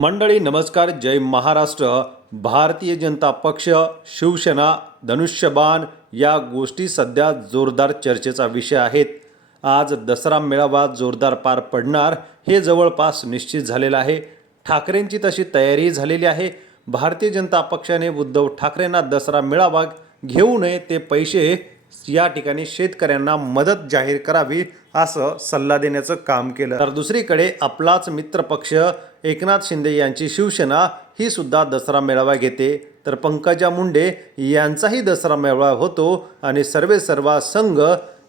मंडळी नमस्कार. जय महाराष्ट्र. भारतीय जनता पक्ष शिवसेना धनुष्यबाण या गोष्टी सध्या जोरदार चर्चेचा विषय आहेत. आज दसरा मेळावा जोरदार पार पडणार हे जवळपास निश्चित झालेलं आहे. ठाकरेंची तशी तयारी झालेली आहे. भारतीय जनता पक्षाने उद्धव ठाकरेंना दसरा मेळावा घेऊ नये ते पैसे या ठिकाणी शेतकऱ्यांना मदत जाहीर करावी असं सल्ला देण्याचं काम केलं. तर दुसरीकडे आपलाच मित्र पक्ष एकनाथ शिंदे यांची शिवसेना ही सुद्धा दसरा मेळावा घेते. तर पंकजा मुंडे यांचाही दसरा मेळावा होतो आणि सर्वे सर्वा संघ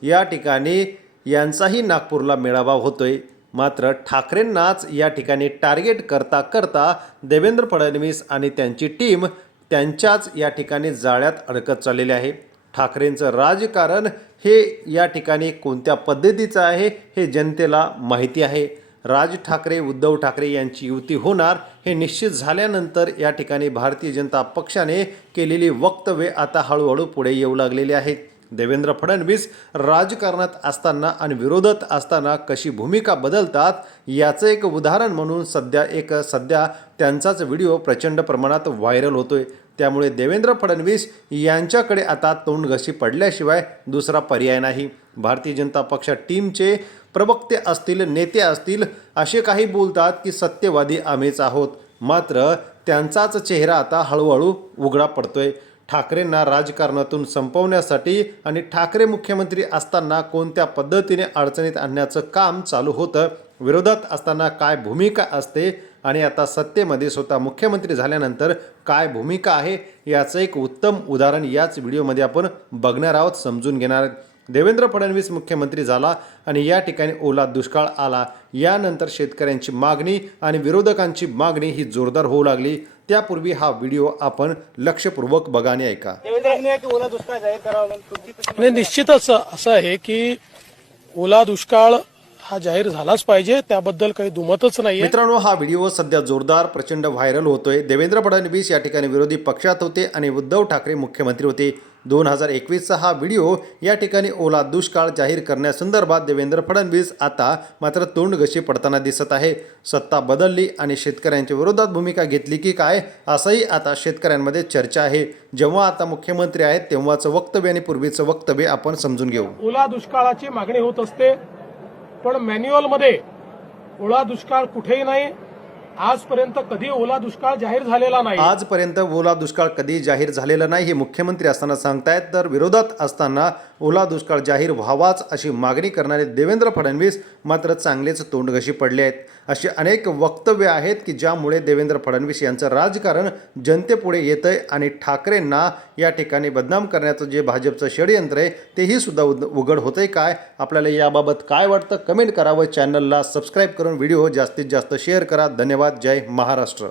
या ठिकाणी यांचाही नागपूरला मेळावा होतोय. मात्र ठाकरेंनाच या ठिकाणी टार्गेट करता करता देवेंद्र फडणवीस आणि त्यांची टीम त्यांच्याच या ठिकाणी जाळ्यात अडकत चाललेली आहे. ठाकरेंचं राजकारण हे या ठिकाणी कोणत्या पद्धतीचं आहे हे जनतेला माहिती आहे. राज ठाकरे उद्धव ठाकरे यांची युती होणार हे निश्चित झाल्यानंतर या ठिकाणी भारतीय जनता पक्षाने केलेली वक्तव्ये आता हळूहळू पुढे येऊ लागलेली आहेत. देवेंद्र फडणवीस राजकारणात असताना आणि विरोधात असताना कशी भूमिका बदलतात याचं एक उदाहरण म्हणून सध्या एक सध्या त्यांचाच व्हिडिओ प्रचंड प्रमाणात व्हायरल होतोय. त्यामुळे देवेंद्र फडणवीस यांच्याकडे आता तोंडघशी पडल्याशिवाय दुसरा पर्याय नाही. भारतीय जनता पक्ष टीमचे प्रवक्ते असतील नेते असतील असे काही बोलतात की सत्यवादी आम्हीच आहोत. मात्र त्यांचाच चेहरा आता हळूहळू उघडा पडतोय. ठाकरेंना राजकारणातून संपवण्यासाठी आणि ठाकरे मुख्यमंत्री असताना कोणत्या पद्धतीने अडचणीत आणण्याचं काम चालू होतं विरोधात असताना काय भूमिका असते आणि आता सत्तेमध्ये स्वतः मुख्यमंत्री झाल्यानंतर काय भूमिका आहे याचं एक उत्तम उदाहरण याच व्हिडिओमध्ये आपण बघणार आहोत समजून घेणार आहोत. देवेंद्र फडणवीस मुख्यमंत्री झाला आणि या ठिकाणी ओला दुष्काळ आला. यानंतर शेतकऱ्यांची मागणी आणि विरोधकांची मागणी ही जोरदार होऊ लागली. त्यापूर्वी हा व्हिडिओ आपण लक्षपूर्वक बघा आणि ऐका. निश्चितच असं आहे की ओला दुष्काळ हा जाहीर झालाच पाहिजे त्याबद्दल काही दुमतच नाहीये. मित्रांनो हा व्हिडिओ सध्या जोरदार प्रचंड व्हायरल होतोय. देवेंद्र फडणवीस या ठिकाणी विरोधी पक्षात होते आणि उद्धव ठाकरे मुख्यमंत्री होते. दोन हजार एकवीसचा हा व्हिडिओ या ठिकाणी ओला दुष्काळ जाहीर करण्यासंदर्भात देवेंद्र फडणवीस आता मात्र तोंडघशी पडताना दिसत आहे. सत्ता बदलली आणि शेतकऱ्यांच्या विरोधात भूमिका घेतली की काय असंही आता शेतकऱ्यांमध्ये चर्चा आहे. जेव्हा आता मुख्यमंत्री आहेत तेव्हाचं वक्तव्य आणि पूर्वीचं वक्तव्य आपण समजून घेऊ. ओला दुष्काळाची मागणी होत असते. पण मॅन्युअलमध्ये ओला दुष्काळ कुठेही नाही. आजपर्यंत कधी ओला दुष्काळ जाहीर झालेला नाही. आजपर्यंत ओला दुष्काळ कधी जाहीर झालेला नाही हे मुख्यमंत्री असताना सांगतायत. तर विरोधात असताना ओला दुष्काळ जाहीर व्हावाच अशी मागणी करणारे देवेंद्र फडणवीस मात्र चांगलेच तोंडघशी पडले आहेत. अशी अनेक वक्तव्य आहेत की ज्यामुळे देवेंद्र फडणवीस यांचं राजकारण जनतेपुढे येतंय आणि ठाकरेंना या ठिकाणी बदनाम करण्याचं जे भाजपचं षडयंत्र आहे तेही सुद्धा उद- उघड होतंय काय? आपल्याला याबाबत काय वाटतं? कमेंट करावं. चॅनलला सबस्क्राईब करून व्हिडिओ जास्तीत जास्त शेअर करा. धन्यवाद. जय महाराष्ट्र.